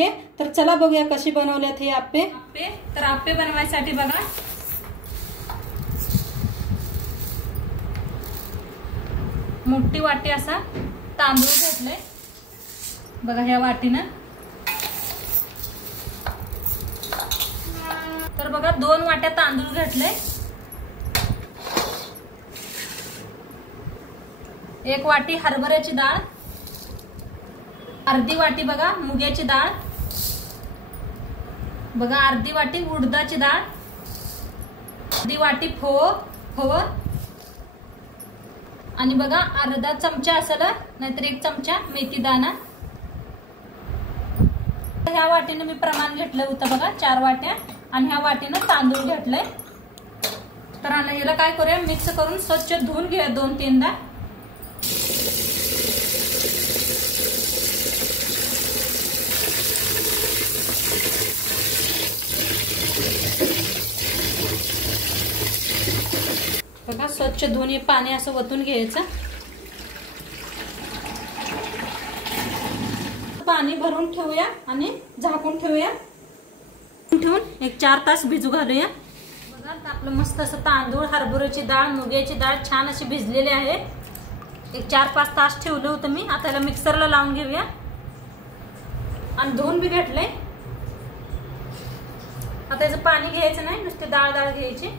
आप्पे। तर चला बघूया कशी बनवलेत हे आप्पे। तर आप्पे बनवायसाठी बघा मोठी वाटी असा तांदूळ घेतले बघा ह्या वाटीनं। तर बघा 2 वाट्या तांदूळ घेतले, 1 वाटी हरभऱ्याची डाळ, अर्धी वाटी बघा मुगाची डाळ, बघा अर्धी वाटी उडदाची डाळ, अर्धी वाटी फव आणि बघा अर्धा चमचा असेल नाहीतर 1 चमचा मेथी दाणा। ह्या वाटीने मी प्रमाण घेतलं होतं बघा 4 वाट्या आणि ह्या वाटीने तांदूळ घेतले। तर आता याला काय करूया मिक्स करून स्वच्छ धुवून घेऊया 2-3दा। बघा स्वच्छ धुवून हे पाणी असं वतून घ्यायचं, पाणी भरून ठेवूया आणि झाकून ठेवूया। ठेवून 4 तास भिजू घालूया। बघा आपलं मस्त असं तांदूळ हरभऱ्याची डाळ मुगाची डाळ छान अशी भिजलेली आहे। 4-5 तास ठेवलं होतं मी। आता याला मिक्सरला लावून घेऊया आणि धुवून बी घेतले। आता याचं पाणी घ्यायचं नाही, नुसते डाळ घ्यायची,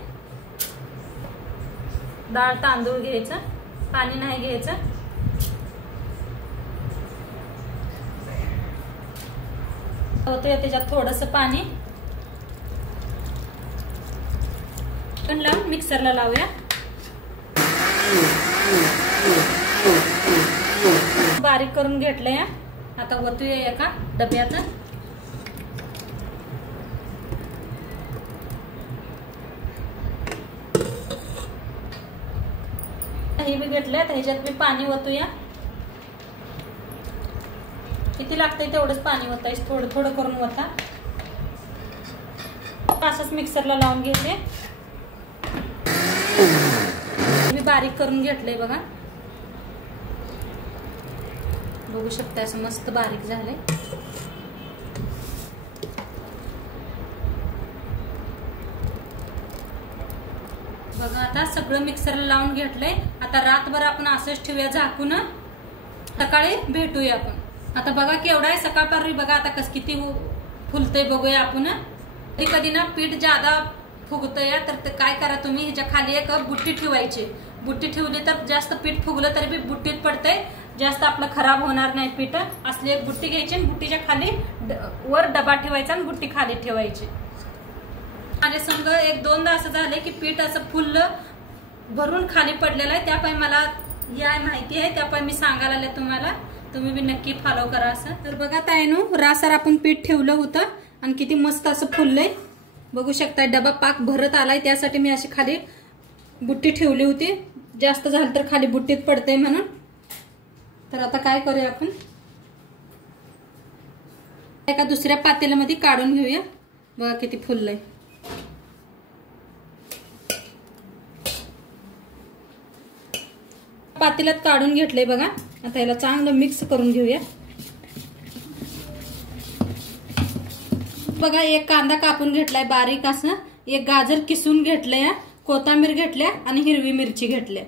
डाळ तांदूळ घ्यायचं, पाणी नाही घ्यायचं। होतोय त्याच्यात थोडंसं पाणी लावून मिक्सरला लावूया। बारीक करून घेतलंय, आता वतूया एका डब्यात। हे बी घेतलंय, ह्याच्यात मी पाणी वतूया। किती लागतंय तेवढंच पाणी वतायचं, थोडं थोडं करून वता। असंच मिक्सरला लावून घेते। मी बारीक करून घेतलंय बघा, बघू शकता असं मस्त बारीक झालंय। बघा आता सगळं मिक्सरला लावून घेतलंय। आता रातभर आपण असंच ठेवूया झाकून, सकाळी भेटूया आपण। आता बघा केवढा आहे सकाळपारी, बघा आता किती फुलतंय बघूया आपण। कधी ना पीठ ज्यादा फुगतंय तर काय करा तुम्ही, ह्याच्या खाली एक बुट्टी ठेवायची। बुट्टी ठेवली तर जास्त पीठ फुगलं तरी बी बुट्टीत पडतंय, जास्त आपलं खराब होणार नाही पीठ। असली एक बुट्टी घ्यायची आणि बुट्टीच्या खाली वर डबा ठेवायचा आणि बुट्टी खाली ठेवायची। माझ्या संग 1-2दा असं झालंय की पीठ असं फुललं भरून खाली पडलेलं आहे। त्यापायी मला या माहिती आहे, त्यापायी मी सांगायला आले तुम्हाला, तुम्ही बी नक्की फॉलो करा असं। तर बघा ताईनो रासार आपण पीठ ठेवलं होतं आणि किती मस्त असं फुललंय बघू शकता। डबा पाक भरत आलाय, त्यासाठी मी अशी खाली बुट्टी ठेवली होती, जास्त झालं तर खाली बुट्टीत पडते म्हणून। तर आता काय करूया आपण, एका दुसऱ्या पातेल्यामध्ये काढून घेऊया। बघा किती फुललंय, पातेल्यात काढून घेतलंय बघा। आता याला चांगलं मिक्स करून घेऊया। बघा 1 कांदा कापून घेतलाय बारीक असं, 1 गाजर किसून घेतलंय, कोथिंबीर घेतल्या आणि हिरवी मिरची घेतल्या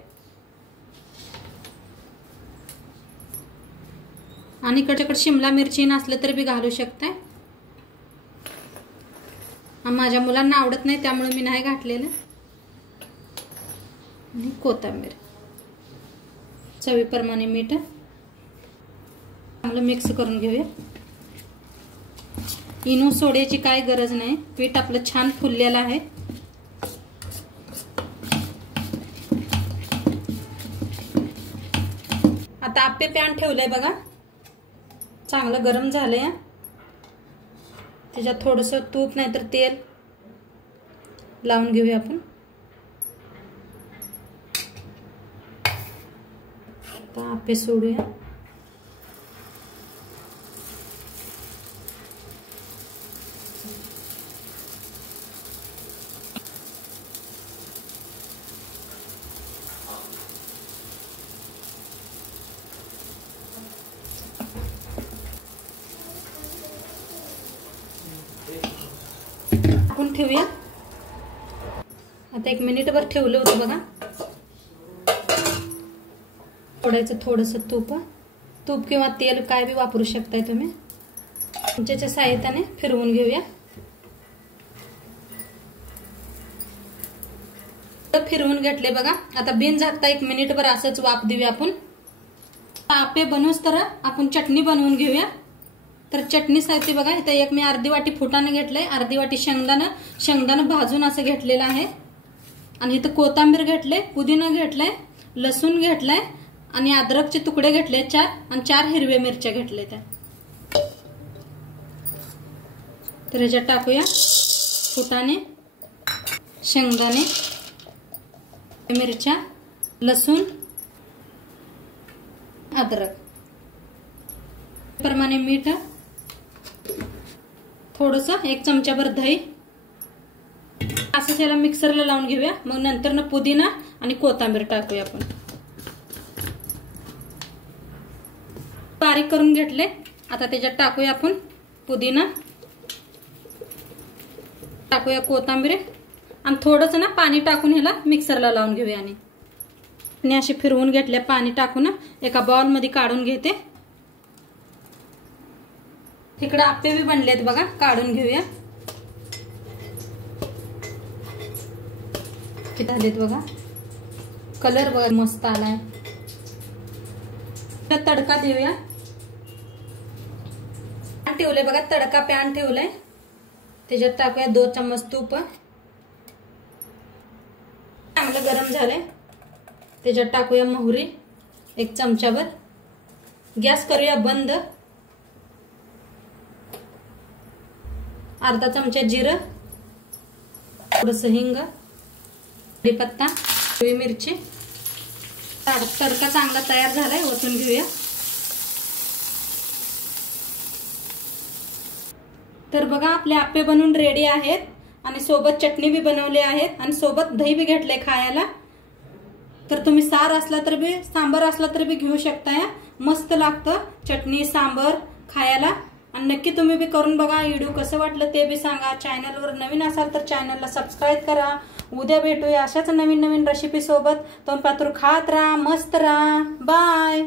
आणि इकडच्याकडे शिमला मिरची नसलं तरी बी घालू शकताय। माझ्या मुलांना आवडत नाही त्यामुळे मी नाही घातलेलं। आणि कोथिंबीर, चवीप्रमाणे मीठ, चांगलं मिक्स करून घेऊया। इनो सोड्याची काय गरज नाही, पीठ आपलं छान फुललेलं आहे। आता आप्पे पॅन ठेवलंय बघा, चांगलं गरम झालंय। त्याच्यात थोडंसं तूप नाहीतर तेल लावून घेऊया आपण। आता आप्पे सोडूया। लावून ठेवूया। आता 1 मिनिटभर ठेवलं होतं बघा। थोड्याचं थोडंसं तूप किंवा तेल काय बी वापरू शकताय तुम्ही। चमच्याच्या सहाय्याने फिरवून घेऊया। फिरवून घेतले बघा। आता बिन झाकता 1 मिनिटभर असंच वाफ देऊया आपण। आप्पे बनवूस तर आपण चटणी बनवून घेऊया। तर चटणी साहित्य बघा, इथं मी अर्धी वाटी फुटाणे घेतलंय, अर्धी वाटी शेंगदाणा भाजून असं घेतलेलं आहे, आणि इथं कोथिंबीर घेतले, पुदिना घेतलाय, लसूण घेतलाय आणि अद्रकचे तुकडे घेतले 4 आणि 4 हिरव्या मिरच्या घेतल्या त्या। तर ह्याच्यात टाकूया फुटाणे, शेंगदाणे, मिरच्या, लसूण, अद्रक, प्रमाणे मीठ, थोडंसं 1 चमचाभर दही, असं त्याला मिक्सरला लावून घेऊया। मग नंतर पुदिना आणि कोथिंबीर टाकूया आपण। बारीक करून घेतले। आता त्याच्यात टाकूया आपण पुदिना, टाकूया कोथिंबीर आणि थोडंसं पाणी टाकून ह्याला मिक्सरला लावून घेऊया। आणि अशी फिरवून घेतल्या, पाणी टाकून एका बाउल मध्ये काढून घेते। इकडे आप्पे बी बनलेत बघा, काढून घेऊया। किती झालेत बघा, कलर बघा मस्त आलाय। तडका देऊया। पॅन ठेवले बघा, तडका पॅन ठेवलाय, त्याच्यात टाकूया 2 चम्मच तूप, चांगलं गरम झालंय। त्याच्यात टाकूया मोहरी 1 चमचाभर, गॅस करूया बंद। अर्धा चमचा जिरं, थोडंसं हिंग, कढीपत्ता, हिरवी मिरची। तडका चांगला तयार झालाय, ओतून घेऊया। तर बघा आपले आप्पे बनवून रेडी आहेत, आणि सोबत चटणी बी बनवली आहेत, आणि सोबत दही बी घेतले खायला। तर तुम्ही सार असला तर बी, सांबर असला तर बी घेऊ शकताय, मस्त लागतं चटणी सांबर खायला। आणि नक्की तुम्ही बी करून बघा। व्हिडिओ कसं वाटलं ते बी सांगा। चॅनलवर नवीन असाल तर चॅनलला सबस्क्राईब करा। उद्या भेटूया अशाच नवीन रेसिपी सोबत। तोंडपातूर खात राहा, मस्त राहा, बाय।